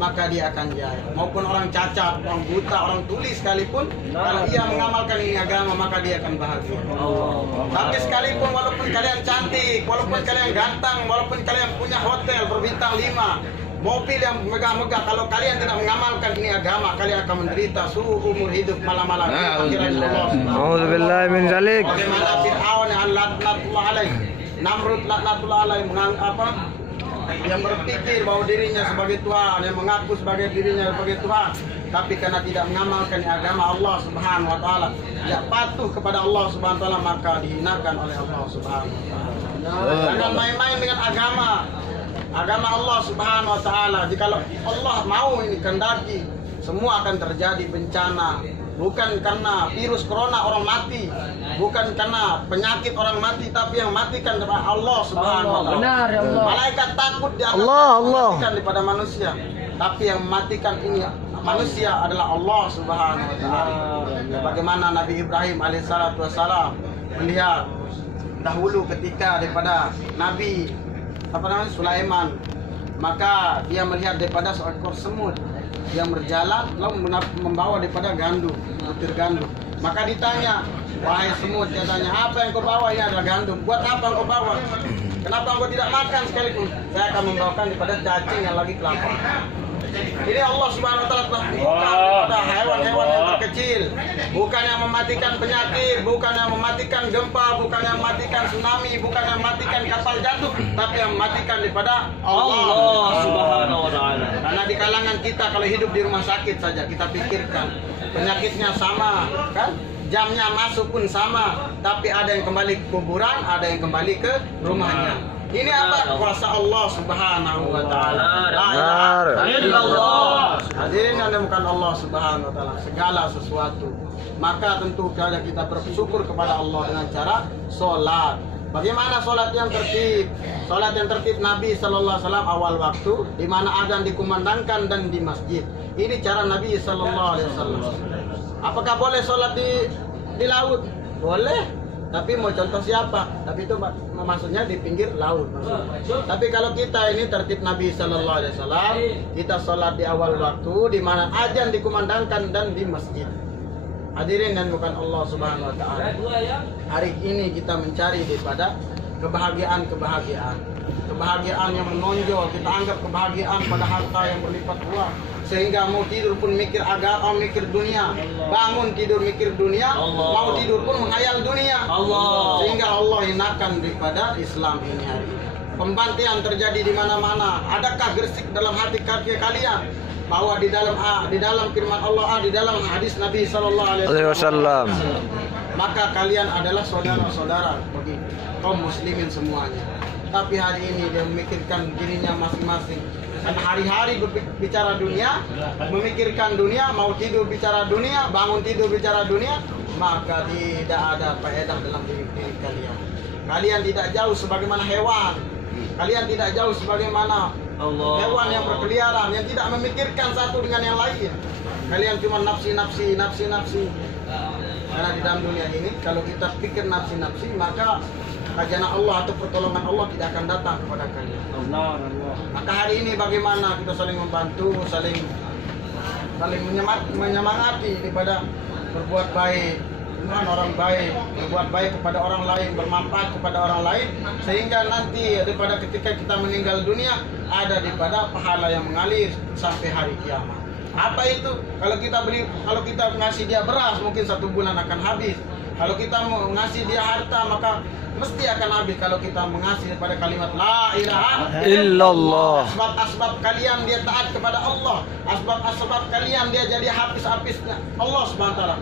maka dia akan jaya. Maupun orang cacat, orang buta, orang tuli sekalipun, kalau ia mengamalkan ini agama maka dia akan bahagia. Tapi sekalipun walaupun kalian cantik, walaupun kalian ganteng, walaupun kalian punya hotel berbintang 5, mobil yang megah-megah, kalau kalian tidak mengamalkan ini agama, kalian akan menderita seumur hidup malam-malam. Auzubillahi min zalik. Bagaimana Fir'aun yang laknatullah alaih, Namrud laknatullah alaih, yang berpikir bahwa dirinya sebagai Tuhan, yang mengaku sebagai dirinya sebagai Tuhan, tapi karena tidak mengamalkan agama Allah Subhanahu wa taala, tidak patuh kepada Allah Subhanahu wa taala, maka dihinakan oleh Allah Subhanahu wa taala. Jangan main-main dengan agama Allah Subhanahu wa taala. Jikalau Allah mau ini kendaki, semua akan terjadi bencana. Bukan karena virus corona orang mati, bukan karena penyakit orang mati, tapi yang matikan adalah Allah Subhanahu wa taala. Benar ya Allah. Malaikat takut dia matikan daripada manusia, tapi yang mematikan ini manusia adalah Allah Subhanahu wa taala. Bagaimana Nabi Ibrahim alaihissalatu wassalam melihat dahulu ketika daripada Nabi Sulaiman, maka dia melihat daripada seekor semut yang berjalan lalu membawa daripada gandum, butir gandum. Maka ditanya, wahai semut, dia tanya, apa yang kau bawa? Ini adalah gandum. Buat apa kau bawa? Kenapa kau tidak makan sekalipun? Saya akan membawakan daripada cacing yang lagi kelaparan. Ini Allah Subhanahu wa taala telah bukan kepada hewan-hewan yang terkecil, bukan yang mematikan penyakit, bukan yang mematikan gempa, bukan yang mematikan tsunami, bukan yang mematikan kapal jatuh, tapi yang mematikan daripada Allah Subhanahu wa taala. Karena di kalangan kita kalau hidup di rumah sakit saja kita pikirkan penyakitnya sama, kan? Jamnya masuk pun sama, tapi ada yang kembali ke kuburan, ada yang kembali ke rumahnya. Ini apa? Kuasa Allah Subhanahu wa taala. La ilaha illallah. Hadirin yang dimuliakan Allah Subhanahu wa taala, segala sesuatu. Maka tentu kita bersyukur kepada Allah dengan cara salat. Bagaimana salat yang tertib? Salat yang tertib Nabi sallallahu alaihi wasallam awal waktu di mana adzan dikumandangkan dan di masjid. Ini cara Nabi sallallahu alaihi wasallam. Apakah boleh salat di laut? Boleh. Tapi mau contoh siapa? Tapi itu maksudnya di pinggir laut. Tapi kalau kita ini tertib Nabi Sallallahu Alaihi Wasallam, kita sholat di awal waktu, di mana azan dikumandangkan dan di masjid. Hadirin dan bukan Allah Subhanahu Wa Taala. Hari ini kita mencari daripada kebahagiaan yang menonjol. Kita anggap kebahagiaan pada harta yang berlipat uang. Sehingga mau tidur pun mikir agama, mikir dunia. Bangun tidur mikir dunia, mau tidur pun menghayal dunia. Sehingga Allah hinakan daripada Islam ini hari ini. Pembantian terjadi di mana-mana. Adakah gersik dalam hati kalian bahwa di dalam firman Allah, di dalam hadis Nabi Sallallahu Alaihi Wasallam, maka kalian adalah saudara-saudara bagi kaum muslimin semuanya. Tapi hari ini dia memikirkan dirinya masing-masing. Karena hari-hari berbicara dunia, memikirkan dunia, mau tidur bicara dunia, bangun tidur bicara dunia, maka tidak ada faedah dalam diri kalian. Kalian tidak jauh sebagaimana hewan. Kalian tidak jauh sebagaimana hewan yang berkeliaran, yang tidak memikirkan satu dengan yang lain. Kalian cuma nafsi. Karena di dalam dunia ini, kalau kita pikir nafsi, maka khazanah Allah atau pertolongan Allah tidak akan datang kepada kalian. Maka hari ini bagaimana kita saling membantu, saling menyemangati daripada berbuat baik, orang baik, berbuat baik kepada orang lain, bermanfaat kepada orang lain, sehingga nanti daripada ketika kita meninggal dunia ada daripada pahala yang mengalir sampai hari kiamat. Apa itu? Kalau kita ngasih dia beras mungkin 1 bulan akan habis. Kalau kita mau ngasih dia harta maka mesti akan habis. Kalau kita mengasih daripada kalimat la ilaha illallah, asbab kalian dia taat kepada Allah, asbab kalian dia jadi hafiz-hafiznya Allah Subhanahu wa taala,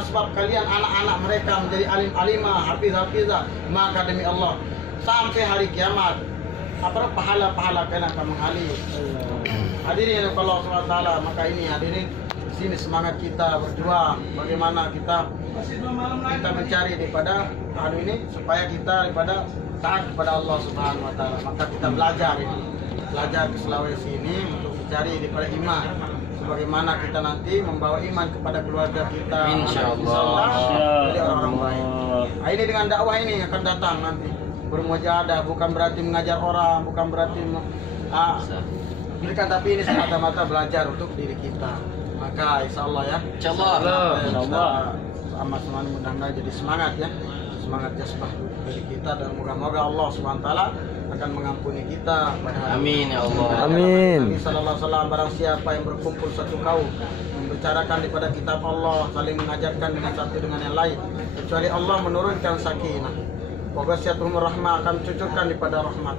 asbab kalian anak-anak mereka menjadi alim-alimah, hafiz-hafizah, maka demi Allah sampai hari kiamat pahala-pahala kalian akan mengalir. Hadirin Allah Subhanahu wa taala, maka ini hadirin di sini semangat kita berjuang bagaimana kita mencari daripada hari ini supaya kita daripada taat kepada Allah Subhanahu wa taala. Maka kita belajar ke Sulawesi ini untuk mencari daripada iman. Sebagaimana kita nanti membawa iman kepada keluarga kita, insyaallah, dari orang-orang baik. Nah, ini dengan dakwah ini akan datang nanti bermujahadah, bukan berarti mengajar orang, bukan berarti diberikan, tapi ini semata-mata belajar untuk diri kita. Maka insya Allah ya, Insyaallah. sama-sama mudah-mudahan jadi semangat ya, semangat jasmah dari kita, dan moga-moga Allah SWT akan mengampuni kita pada hari Amin ya Allah. Amin. Nabi sallallahu alaihi wasallam, barang siapa yang berkumpul satu kaum membicarakan daripada kitab Allah, saling mengajarkan dengan satu dengan yang lain, kecuali Allah menurunkan sakinah, wa ghasyiyatuhumur rahmah, akan cucurkan daripada rahmat.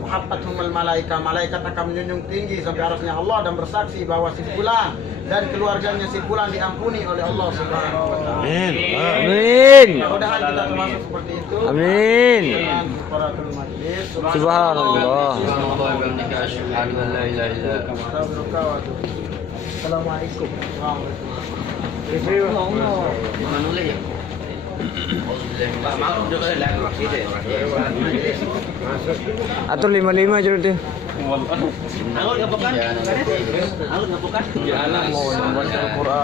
Muhabbathumul malaika, malaikat akan menjunjung tinggi sampai arasnya Allah dan bersaksi bahwa si fulan dan keluarganya si fulan diampuni oleh Allah Subhanahu wa taala. Amin. Mudah-mudahan kita termasuk seperti itu. Amin. Dengan qurratul majlis. Subhanallah. Subhanallah wa bihamdika asyhadu an la ilaha illa anta Assalamualaikum warahmatullahi wabarakatuh. Mana nulis ya? Pak Mak udah kali lah gitu. Atur 55 je tu. Aku enggak bukan. Aku enggak bukan. Mau membaca Al-Quran.